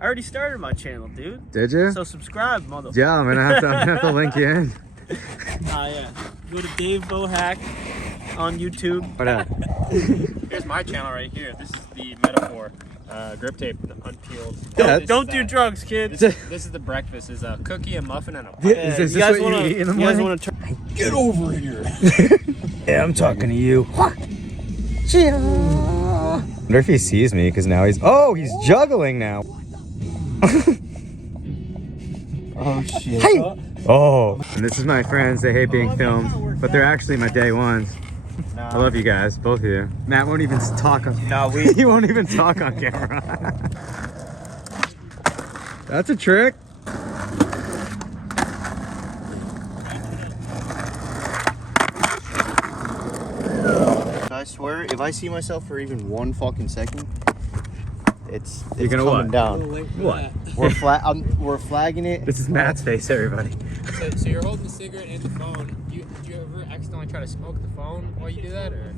I already started my channel, dude. Did you? So subscribe, motherfucker. Yeah, I'm gonna have to link you in. Yeah. Go to Dave Bohack on YouTube. What up? Here's my channel right here. This is the metaphor. Grip tape, the unpeeled. Don't do drugs, kids. This is the breakfast. Is a cookie, a muffin, and a pie. Is this what you eat in the morning? You guys want to Get over here. Yeah, I'm talking to you. I wonder if he sees me because now he's juggling now. Oh shit. Hey. Oh, and this is my friends. They hate being filmed, but they're actually my day ones. No. I love you guys, both of you. Matt won't even talk on. No, he won't even talk on camera. That's a trick. I swear, if I see myself for even 1 fucking second, it's You're gonna coming what? down. What? We're flagging it. This is Matt's face, everybody. So you're holding the cigarette and the phone. Do you ever accidentally try to smoke the phone while you do that, or?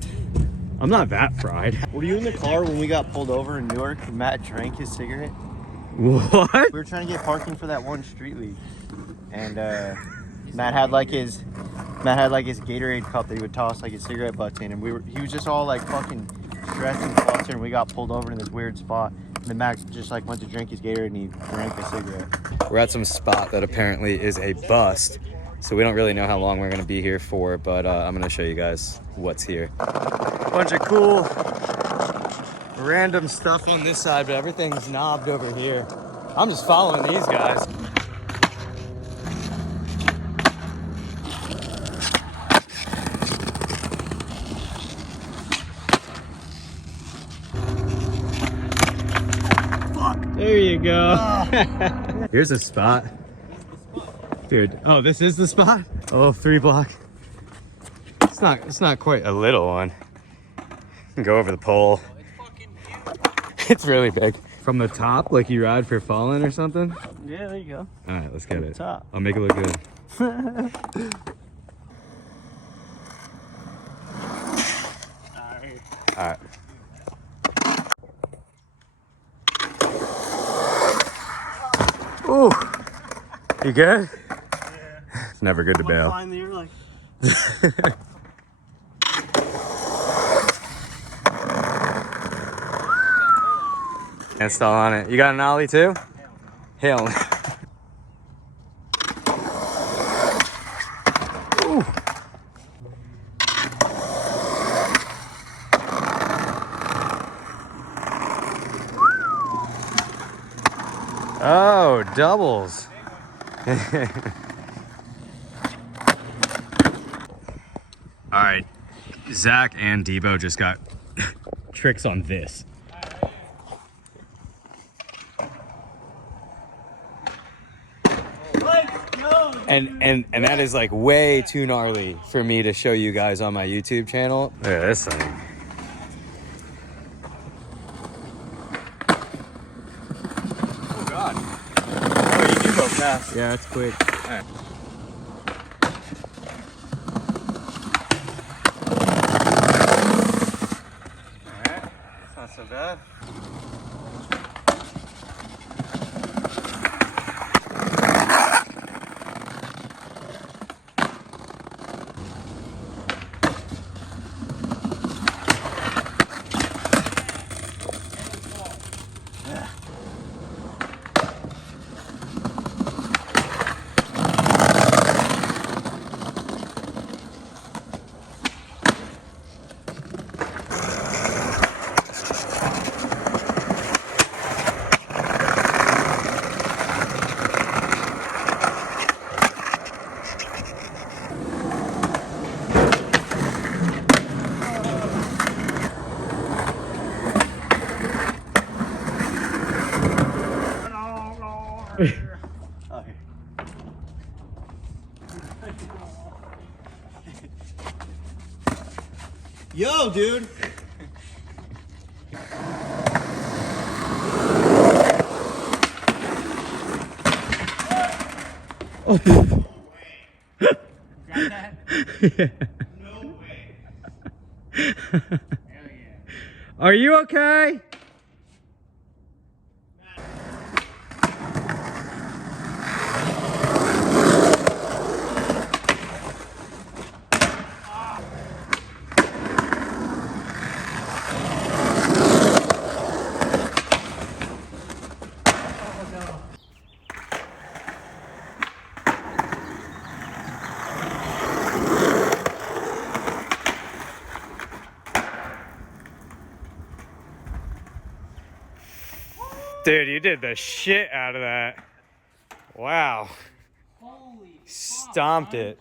I'm not that fried. Were you in the car when we got pulled over in Newark and Matt drank his cigarette? What? We were trying to get parking for that one street league, and Matt had like his Gatorade cup that he would toss like his cigarette butts in, and he was just all like fucking stressed and flustered, and we got pulled over in this weird spot. And then Max just like went to drink his Gatorade and he drank a cigarette. We're at some spot that apparently is a bust, so we don't really know how long we're gonna be here for, but I'm gonna show you guys what's here. Bunch of cool random stuff on this side, but everything's knobbed over here. I'm just following these guys. There you go. Here's a spot. Dude, oh, this is the spot? Oh, 3 block. It's not quite a little one. Go over the pole. It's really big. From the top, like you ride for falling or something? Yeah, there you go. All right, let's get it. Top. I'll make it look good. All right. Ooh, you good? Yeah. It's never good to bail. Finally, you're like... Install on it. You got an ollie too? Hell. Ooh. Oh, doubles. All right, Zach and Debo just got tricks on this. And that is like way too gnarly for me to show you guys on my YouTube channel. Look at this thing. Oh God! Oh, you do go fast. Yeah, it's quick. All right. It's not so bad. Yo, dude. Oh. Got that? Yeah. No way. Hell yeah. Are you okay? Dude, you did the shit out of that. Wow. Holy Stomped it.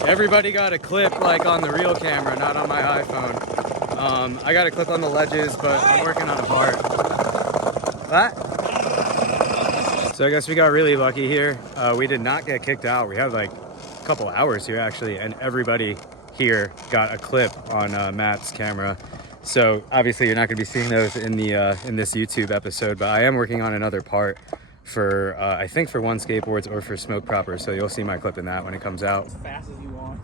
Everybody got a clip like on the real camera, not on my iPhone. I got a clip on the ledges, but I'm working on a part. What? So I guess we got really lucky here. We did not get kicked out. We had like a couple hours here actually, and everybody here got a clip on Matt's camera. So obviously you're not going to be seeing those in the in this YouTube episode, but I am working on another part for I think for One Skateboards or for Smoke Proper. So you'll see my clip in that when it comes out. As fast as you want.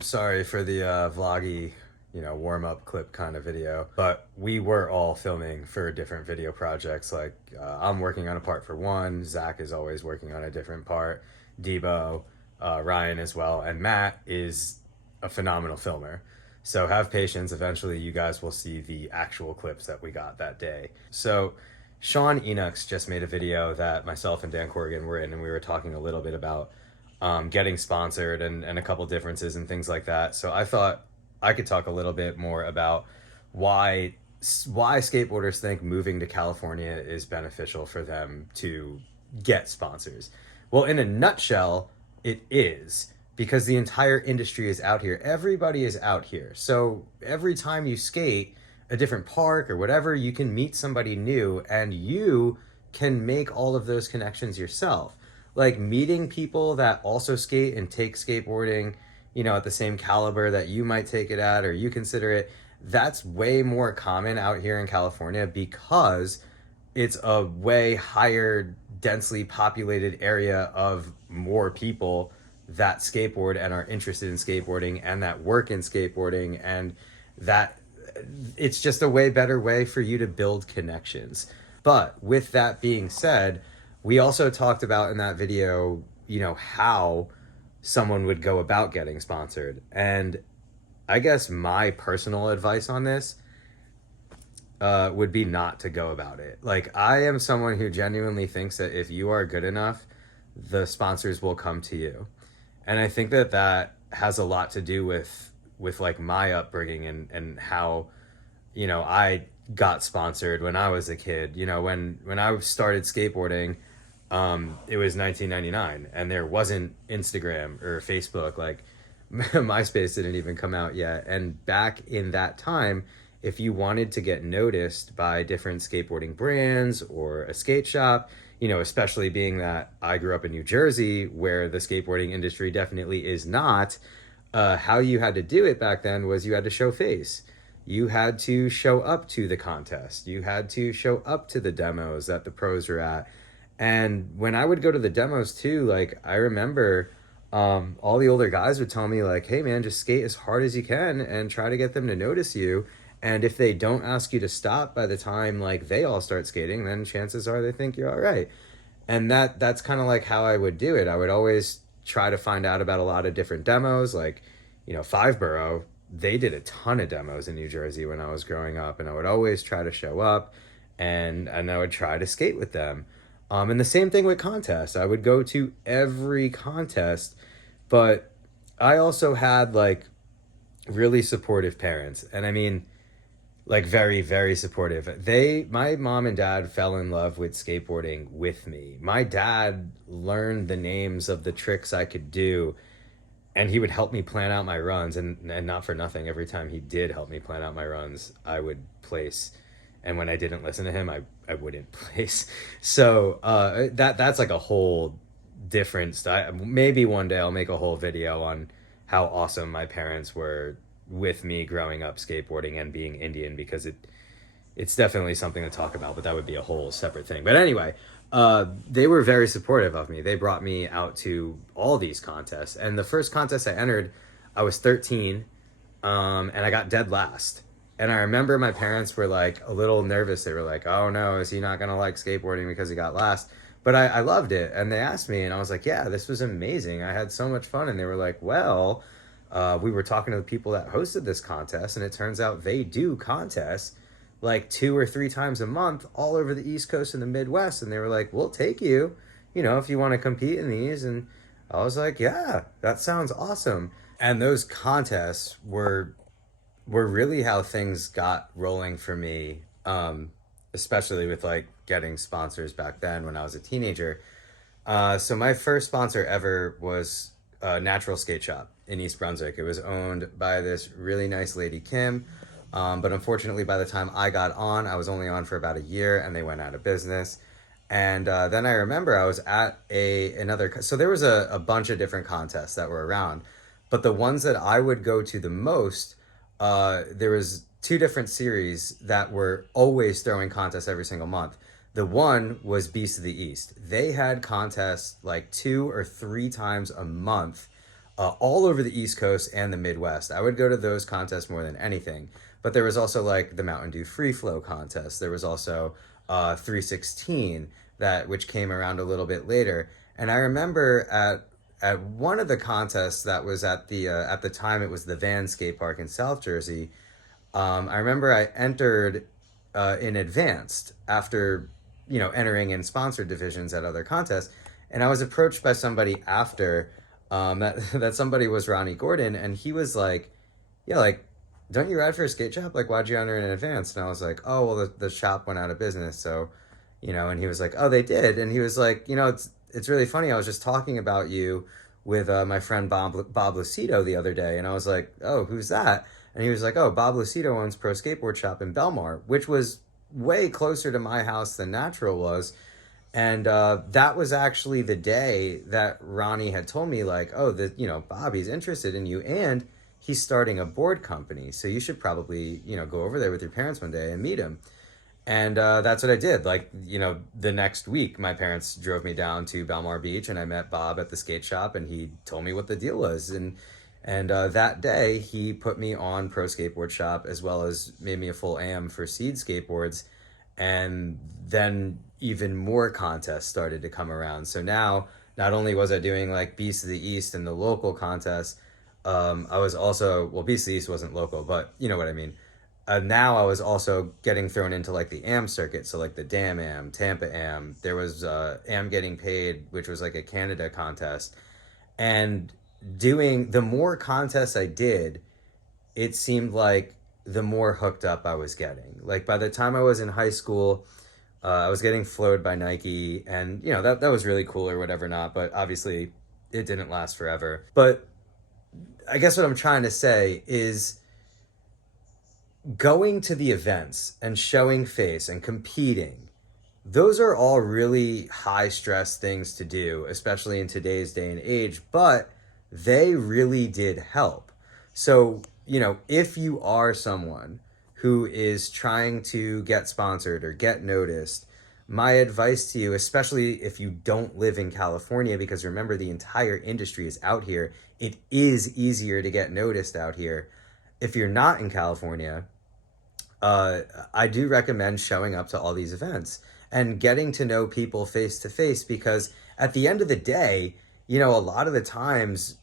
Sorry for the vloggy, warm-up clip kind of video, but we were all filming for different video projects. Like I'm working on a part for one, Zach is always working on a different part, Debo, Ryan as well, and Matt is a phenomenal filmer. So have patience. Eventually you guys will see the actual clips that we got that day. So Sean Enochs just made a video that myself and Dan Corrigan were in, and we were talking a little bit about getting sponsored and a couple differences and things like that. So I thought I could talk a little bit more about why skateboarders think moving to California is beneficial for them to get sponsors. Well, in a nutshell, it is. Because the entire industry is out here. Everybody is out here. So every time you skate a different park or whatever, you can meet somebody new and you can make all of those connections yourself. Like meeting people that also skate and take skateboarding, at the same caliber that you might take it at or you consider it. That's way more common out here in California because it's a way higher densely populated area of more people that skateboard and are interested in skateboarding and that work in skateboarding, and that it's just a way better way for you to build connections. But with that being said, we also talked about in that video, how someone would go about getting sponsored. And I guess my personal advice on this would be not to go about it. Like, I am someone who genuinely thinks that if you are good enough, the sponsors will come to you. And I think that has a lot to do with like my upbringing and how, I got sponsored when I was a kid. When I started skateboarding, it was 1999 and there wasn't Instagram or Facebook. Like MySpace didn't even come out yet. And back in that time, if you wanted to get noticed by different skateboarding brands or a skate shop, especially being that I grew up in New Jersey where the skateboarding industry definitely is not, how you had to do it back then was you had to show face. You had to show up to the contest. You had to show up to the demos that the pros were at. And when I would go to the demos too, like I remember all the older guys would tell me like, hey man, just skate as hard as you can and try to get them to notice you. And if they don't ask you to stop by the time like they all start skating, then chances are they think you're all right. And that's kind of like how I would do it. I would always try to find out about a lot of different demos. Like, Five Borough, they did a ton of demos in New Jersey when I was growing up, and I would always try to show up and I would try to skate with them. And the same thing with contests. I would go to every contest, but I also had like really supportive parents. And I mean, like very, very supportive. My mom and dad fell in love with skateboarding with me. My dad learned the names of the tricks I could do, and he would help me plan out my runs. And not for nothing, every time he did help me plan out my runs, I would place. And when I didn't listen to him, I wouldn't place. So that's like a whole different style. Maybe one day I'll make a whole video on how awesome my parents were with me growing up skateboarding and being Indian, because it's definitely something to talk about, but that would be a whole separate thing. But anyway, they were very supportive of me. They brought me out to all these contests, and the first contest I entered, I was 13, and I got dead last. And I remember my parents were like a little nervous. They were like, oh no, is he not gonna like skateboarding because he got last? But I loved it, and they asked me, and I was like, yeah, this was amazing. I had so much fun. And they were like, well, we were talking to the people that hosted this contest, and it turns out they do contests like 2 or 3 times a month all over the East Coast and the Midwest. And they were like, we'll take you, if you want to compete in these. And I was like, yeah, that sounds awesome. And those contests were really how things got rolling for me. especially with like getting sponsors back then when I was a teenager. So my first sponsor ever was a Natural Skate Shop in East Brunswick. It was owned by this really nice lady, Kim. But unfortunately, by the time I got on, I was only on for about a year, and they went out of business. And then I remember I was at so there was a bunch of different contests that were around, but the ones that I would go to the most, there was two different series that were always throwing contests every single month. The one was Beast of the East. They had contests like 2 or 3 times a month, all over the East Coast and the Midwest. I would go to those contests more than anything. But there was also like the Mountain Dew Free Flow contest. There was also 316 which came around a little bit later. And I remember at one of the contests that was at the time, it was the Van Skate Park in South Jersey. I remember I entered in advanced after entering in sponsored divisions at other contests, and I was approached by somebody after that somebody was Ronnie Gordon, and he was like, yeah, like, don't you ride for a skate shop? Like, why'd you enter in advance? And I was like, oh, well, the shop went out of business, so and he was like, oh, they did. And he was like, it's really funny, I was just talking about you with my friend Bob Losito the other day, and I was like, oh, who's that? And he was like, oh, Bob Losito owns Pro Skateboard Shop in Belmar, which was way closer to my house than Natural was. And that was actually the day that Ronnie had told me, like, oh, Bobby's interested in you, and he's starting a board company, so you should probably, go over there with your parents one day and meet him. And that's what I did. Like, the next week, my parents drove me down to Belmar Beach, and I met Bob at the skate shop, and he told me what the deal was. And that day, he put me on Pro Skateboard Shop, as well as made me a full AM for Seed Skateboards. And then even more contests started to come around. So now, not only was I doing like Beast of the East and the local contests, I was also, well, Beast of the East wasn't local, but you know what I mean. Now I was also getting thrown into like the AM circuit. So like the Dam AM, Tampa AM, there was AM Getting Paid, which was like a Canada contest. And the more contests I did, it seemed like the more hooked up I was getting. Like by the time I was in high school, I was getting flowed by Nike, and that was really cool or whatever not, but obviously it didn't last forever. But I guess what I'm trying to say is going to the events and showing face and competing, those are all really high stress things to do, especially in today's day and age, but they really did help. So, if you are someone who is trying to get sponsored or get noticed, my advice to you, especially if you don't live in California, because remember, the entire industry is out here. It is easier to get noticed out here. If you're not in California, I do recommend showing up to all these events and getting to know people face to face, because at the end of the day, a lot of the times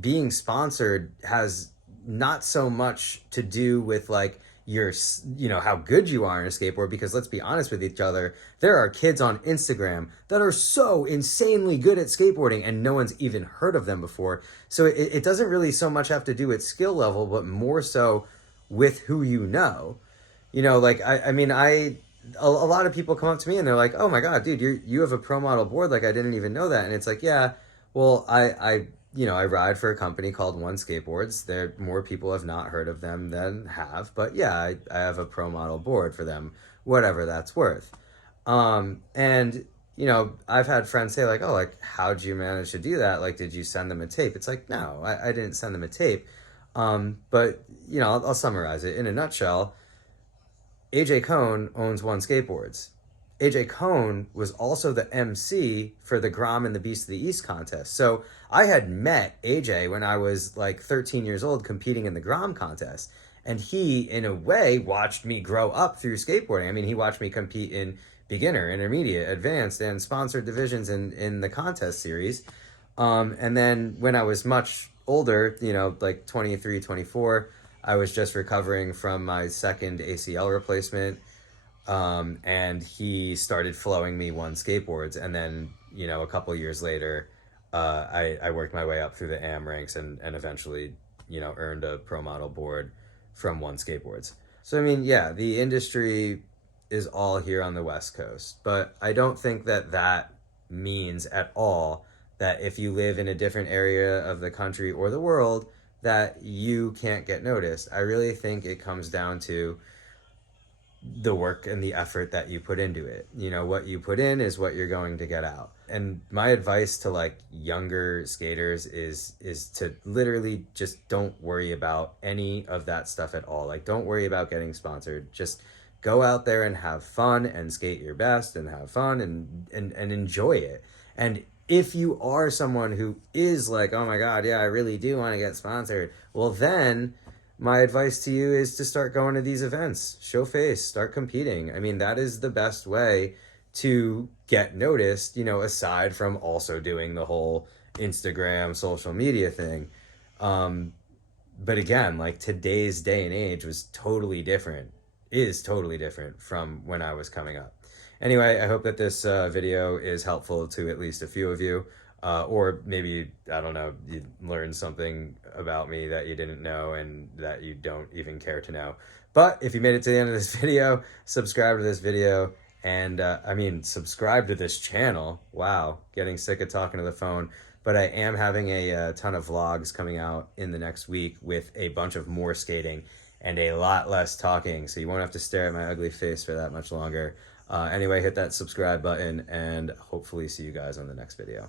being sponsored has not so much to do with like your, how good you are on a skateboard, because let's be honest with each other, there are kids on Instagram that are so insanely good at skateboarding and no one's even heard of them before. So it doesn't really so much have to do with skill level, but more so with who you know. Like, a lot of people come up to me and they're like, oh my God, dude, you have a pro model board. Like, I didn't even know that. And it's like, yeah, well, I ride for a company called One Skateboards. More people have not heard of them than have, but yeah, I have a pro model board for them, whatever that's worth. And I've had friends say like, oh, like, how'd you manage to do that? Like, did you send them a tape? It's like, no, I didn't send them a tape. But I'll summarize it in a nutshell. AJ Cohn owns One Skateboards. AJ Cohn was also the MC for the Grom and the Beast of the East contest. So I had met AJ when I was like 13 years old competing in the Grom contest. And he, in a way, watched me grow up through skateboarding. I mean, he watched me compete in beginner, intermediate, advanced, and sponsored divisions in the contest series. And then when I was much older, like 23, 24, I was just recovering from my second ACL replacement. And he started flowing me One Skateboards. And then, a couple years later, I worked my way up through the AM ranks and eventually, earned a pro model board from One Skateboards. So, I mean, yeah, the industry is all here on the West Coast. But I don't think that that means at all that if you live in a different area of the country or the world, that you can't get noticed. I really think it comes down to the work and the effort that you put into it. You know, what you put in is what you're going to get out. And my advice to like younger skaters is to literally just don't worry about any of that stuff at all. Like, don't worry about getting sponsored. Just go out there and have fun and skate your best and have fun and enjoy it. And if you are someone who is like, oh my God, yeah, I really do want to get sponsored, well then my advice to you is to start going to these events, show face, start competing. I mean, that is the best way to get noticed, you know, aside from also doing the whole Instagram, social media thing. But again, like today's day and age was totally different, is totally different from when I was coming up. Anyway, I hope that this video is helpful to at least a few of you. Or maybe, I don't know, you learned something about me that you didn't know and that you don't even care to know. But if you made it to the end of this video, subscribe to this video and, subscribe to this channel. Wow, getting sick of talking to the phone. But I am having a ton of vlogs coming out in the next week with a bunch of more skating and a lot less talking. So you won't have to stare at my ugly face for that much longer. Anyway, hit that subscribe button and hopefully see you guys on the next video.